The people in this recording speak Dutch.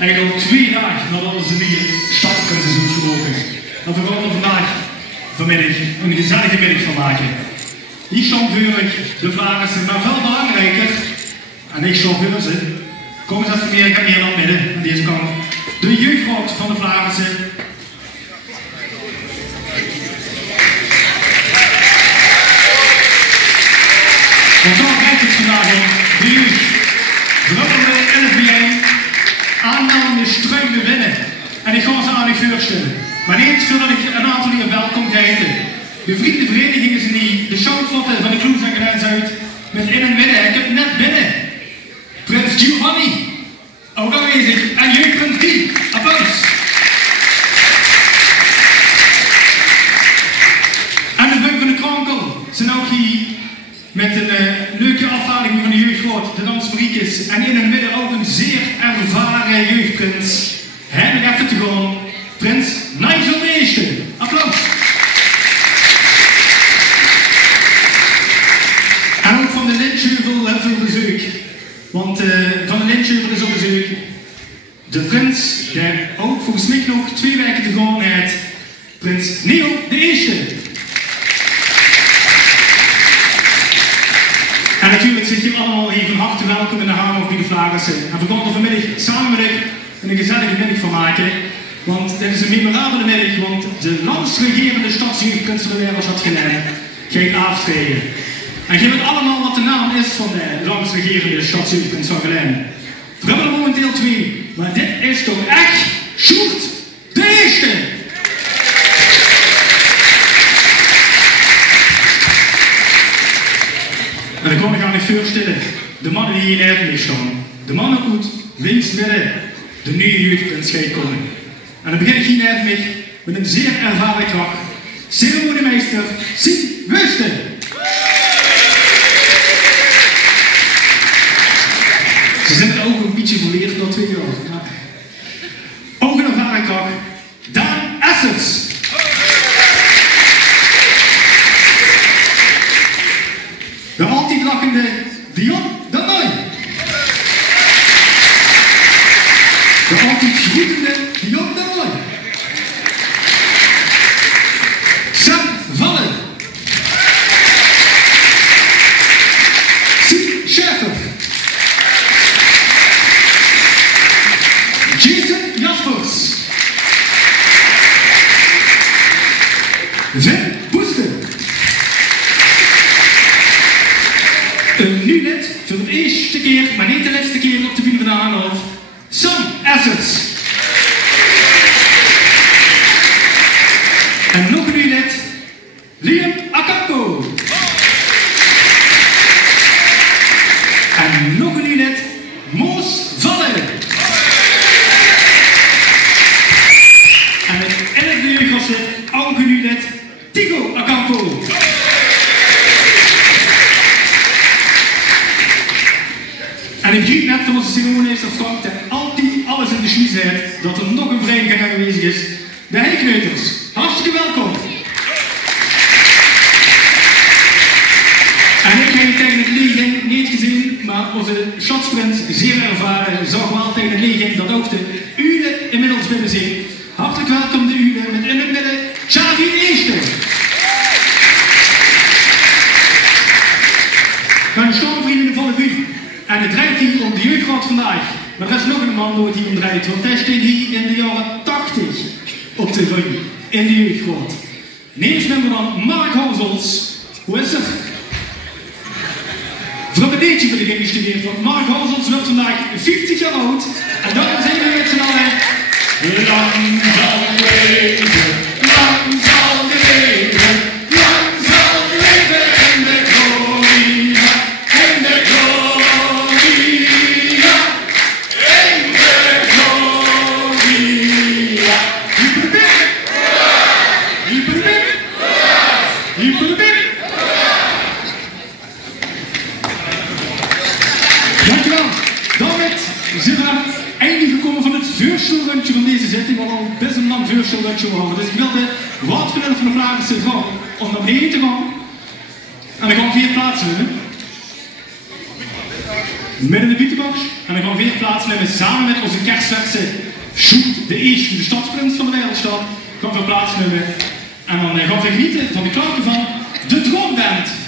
Eigenlijk al 2 dagen nadat we zijn nieuwe stadsprins is uitgelopen. En we gaan er vandaag vanmiddag een gezellige middag van maken. Niet chamveurig, de Flaarisse, maar veel belangrijker, en ik chamveur ze, kom eens even meer, ik heb hier aan het midden, aan deze kant, de Jeugdraad van de Flaarisse. Want daar gaat het vandaag om, de jeugd. Druppelen in het bijeen, aanmeldingen struiken winnen. En ik ga ze aan u voorstellen. Maar niet voordat ik een aantal hier welkom heten. De vriendenverenigingen zijn die, de showfotten van de Kloes en Grens uit, met in en midden. Ik heb net binnen. Prins Sjoerd I, ook aanwezig. En Jeugdraad I, applaus. En de Bunk van de Krankel zijn ook hier met een leuke afdaling van de Jeugdraad, de dansmariekes. En in het midden ook een zeer ervaren jeugdprins. Heb ik even te gaan. Prins Sjoerd I. Applaus. En ook van de Lintjeuvel veel bezoek. Want van de Lintjeuvel is op bezoek de prins, die ook volgens mij nog 2 weken te gaan heeft. Prins nieuwe. En natuurlijk zit je allemaal hier van harte welkom in de Hamer of de Flaarisse. En we gaan er vanmiddag samen met een gezellige middag van maken. Want dit is een memorabele middag, want de langsregerende stadsjeugdprins van de wereld had gedaan. Geen aftreden. En je weet allemaal wat de naam is van de langsregerende stadsjeugdprins van Gelen. We hebben er momenteel 2, maar dit is toch echt Sjoerd I. En dan kom ik aan niet voorstellen, de mannen die hier neer staan. De mannen goed, links midden, de nieuwe jeugdprins gaat komen. En dan begin ik hier neer met een zeer ervaren kracht. Ceremoniemeester Sjtadsvastelaovesvereniging. Ze zijn er ook een beetje verleerd door 2 jaar. Ook een ervaren kracht. De altijd lachende adjudant. De altijd groetende adjudant. Stan van Aubel. Chef. Moesten. Een nieuw lid voor de eerste keer, maar niet de laatste keer op de bühne van de Aanhof. En nog een nieuw lid, en nog een nieuw lid, en het 11e jeugdraad zit ook een nieuw lid, en ik zie net van onze ceremoniemeester Frank dat altijd alles in de schmies heeft, dat er nog een vereniging aanwezig is. De Heikneuters, hartstikke welkom. En ik heb tegen het leger niet gezien, maar onze stadsprins, zeer ervaren, zag wel tegen het leger dat ook de uren inmiddels binnen zijn. Hartelijk welkom de uren met in het midden Sjtadsvastelaovesvereniging. Mijn schoonvrienden van de buurt. En het draait hier om de Jeugdraad vandaag. Maar er is nog een man die het hier om draait, want hij steekt hier in de jaren 80 op de ring in de Jeugdraad. Neemsmember dan Mark Horzels. Hoe is het? Voor een beetje ben ik ingestudeerd, want Mark Horzels wordt vandaag 50 jaar oud. En daarom zijn we met z'n allen. Lang zal leven, lang zal leven, lang zal leven in de gloria, in de gloria, in de gloria. Hyperbip, hyperbip, hyperbip. Dankjewel. Daarmee zijn we aan het einde gekomen van het voorstelrondje van deze zitting, wat al best een lang voorstelrondje was. Dus ik wil de raadgenoot van de Flaarisse vragen om naar beneden te gaan. En dan gaan we 4 plaatsen. midden in de buitenbox. En dan gaan we weer plaatsnemen samen met onze kerstverse Sjoerd I, de stadsprins van de Wereldstad. Gaan we plaatsnemen. En dan gaan we genieten van de klanken van de droomband.